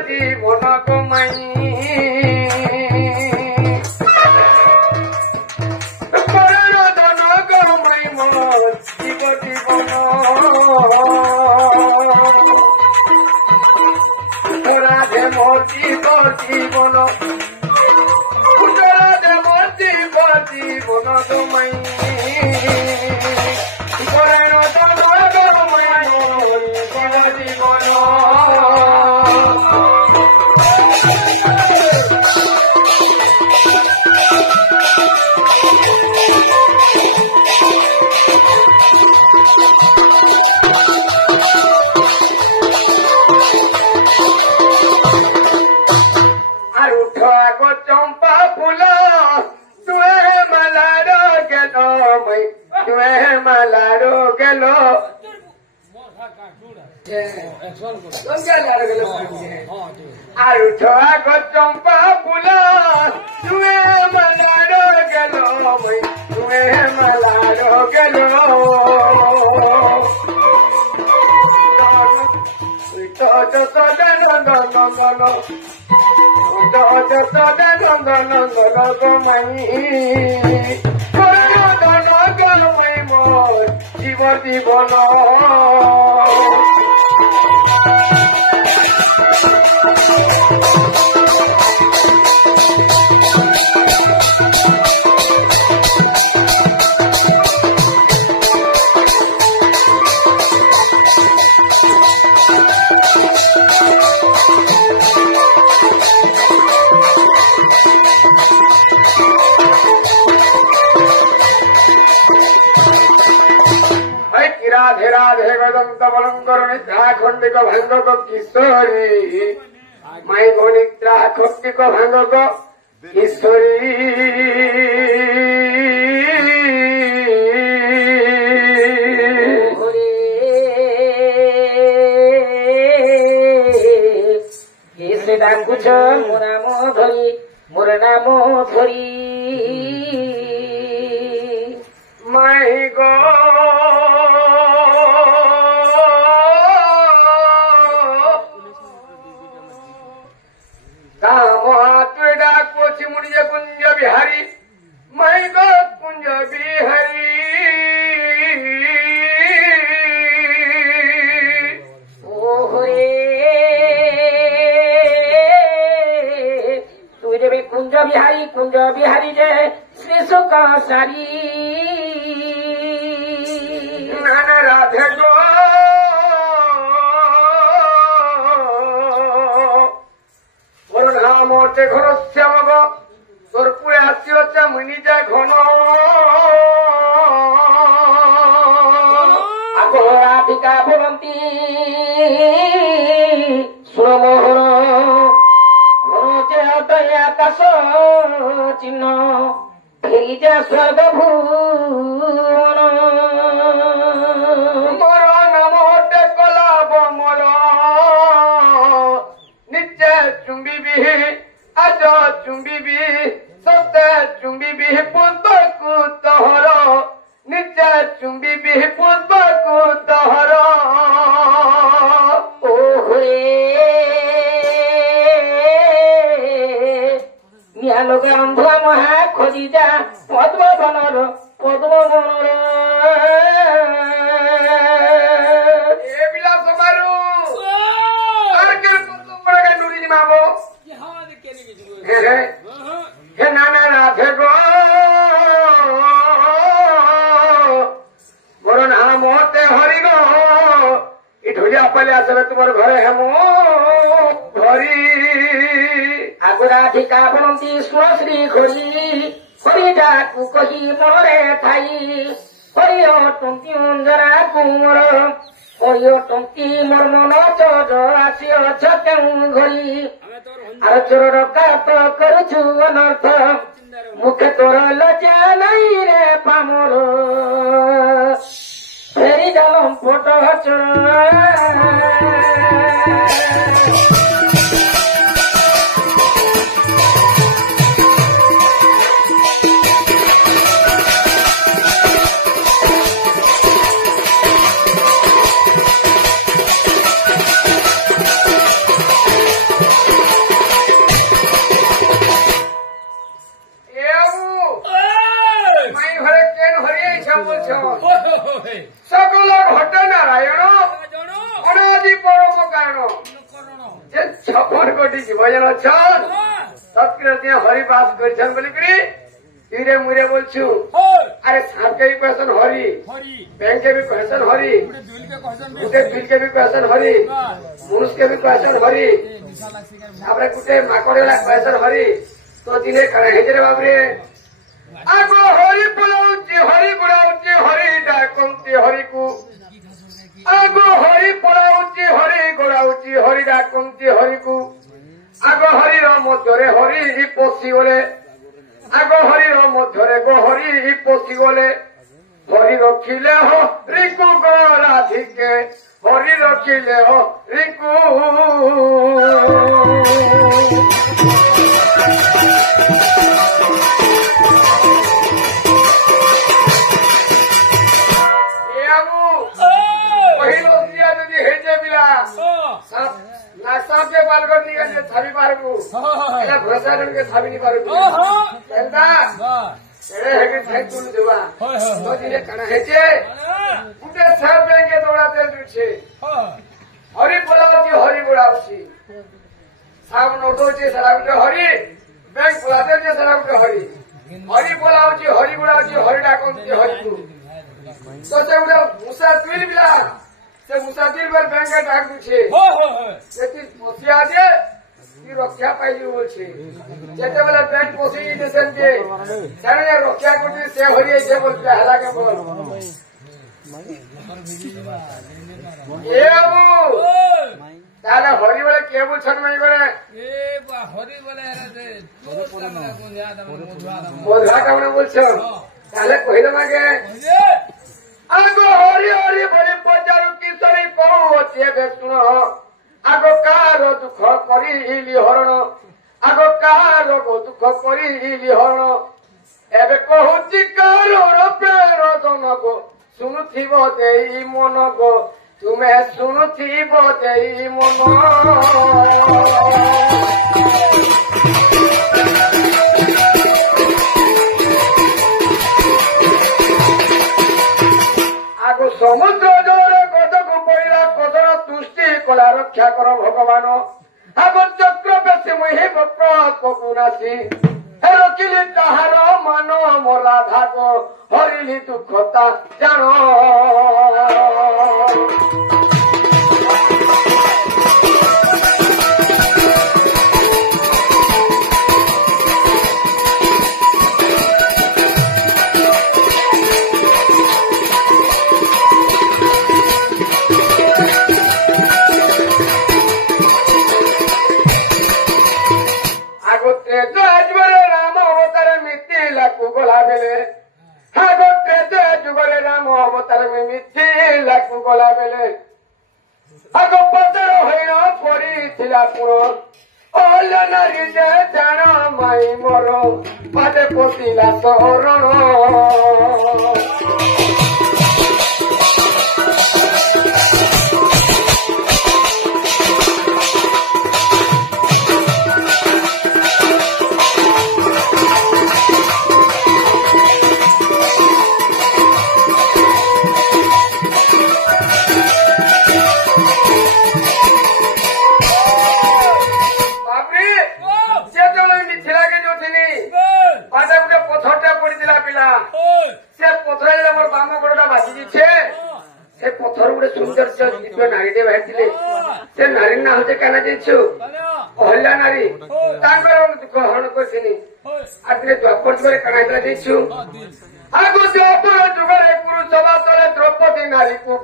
জীবন কমাই করণ কমাই মোর জীবন রাধে মোর জীবন রাধে মোর জীবন কমাই চম্পা ফুল তুয়ে মালার গেল তুয়ে মালার গেল আর উঠা গো চম্পা ফুল তুয়ে মালার গেল তুয়ে মালার গেল জীবন রাধে রাধে গদন্ত বলঙ্কর নিদ্রা খণ্ডিক ভাঙ্গক কিশোরী মাই গো নিদ্রা খণ্ডিক ভাঙ্গক কিশোরী শ্রী ডাকুছ মোর নাম ধরি মোর নাম ধরি মাই গো मुड़िए कुंज बिहारी मैं गो कुंज बिहारी ओहे तू जब कुंज बिहारी जे श्री सुख सारी नाना राधे गो मोटे घर श्याम गो তোর পুরে আসিছে মুই নিজে ঘন আগ রাধিকা বলন্তি সুরমোহর ঘন যে অদয় আকাশ চিহ্ন ফেরি যে স্বর্গ ভুবন মোর নাম কলাব মোর নিচে চুম্বিবি আজ চুম্বিবি সতে চুম্বিবি পুষ্পকু তহর নিচে চুম্বিবি পুষ্পকু তহর ওহে নিয়ালোক অন্ধ মহা খোঁজি যা পদ্মবনর এ বিলাস মারু আর কে পদ্মবন নুরি মাবো हे नाना राधे गो मोर नाम होते हरि गो ढोलिया पहले आसले तुम घरे हेमो धरी आगु राधिका बनती श्री खोरी हरि डाकू कही मोरे ठाई हरि टंकी अंजरा कुमर हरि टंकी मोर मन चर आसी अछ केउ घड़ी আর চোর কাত করছু অনর্থ মুখে তোর লজ্জা নাই রে পামর ফেরি গেলাম ফোট 56 कोटी जीवजन अच्छन सबके हरि बास कर तीरे मुरे बोलछु अरे सांप के भी कहसन हरि बैंक के भी कहसन हरि गुटे बिल के भी कहसन हरि मनुष्य के भी कहसन हरि गुटे माकड़ कहसन हरि तो दिने कहे बाबरे आगो हरि बोलाऊची हरि गुड़ाऊची हरि डाकती हरि को आगो हरि बोलाऊची हरि गुड़ाऊची हरि डाकती हरि को आगो हरि मध्य हरि पशि गले आगो हरि मध्य गो हरि पशि गले हरि रखिले हरि को गराधिके हरि रखिले हरि को नासाब के बालगढ़ निकल छाबी पारबू भरोसा के छाबी नहीं पारबू तुम देवा तो दिने कणा है गुटे सब बैंक के दौड़ा तेल दुछे हरि बोलाओ हरि बोलाओ साब नोटो सारा गुटे हरि बैंक बोलाते सारा गुटे हरि हरि बोलाओ हरि बोलाओ हरि डाक हरि को तो से गुटे मुसा तुल बिला से मुसाफिर पर बैंक डाक दुछे पशिया दे रक्षा पाइली बोलছে যেতে বেলা ব্যাংক পশি দিয়েছেন যে সারা রক্ষা করতে সে হরিয়ে যে বলছে হালাকে বল এ বাবু তাহলে হরি বলে কে বলছেন মাই করে এ হরি বলে রে মধুয়া কেমন বলছো তাহলে কইলে মাগে आगो हरि हरि बड़ी पचारू किशोरी कहूचे शुण आगो कार दुख करी हरण आगो कार दुख करी हरण एबे कहूची कार प्रेरण गो शुणुथिब देई मन गो तुमे शुणुथिब देई मन समुद्र जोरे गदकू पड़ा कदर तुष्टि कला रक्षा कर भगवान आगो चक्र बेसी मुहे प्रको नासी रखिली ताहार मान मला धाग हरिली दुखता जान जुगरे राम अवतार में मिथिला को गला बेले आगो पतर होइना पड़ी पुण नारी जे जान माई मोर पादे पशिला शरण सुंदर नारी बाहर नारी ना हूँ क्या अहल्या नारी ग्रहण कर द्वापर जुगे काना आगो द्वापर जुगे पुरुष सभा तले द्रौपदी नारी को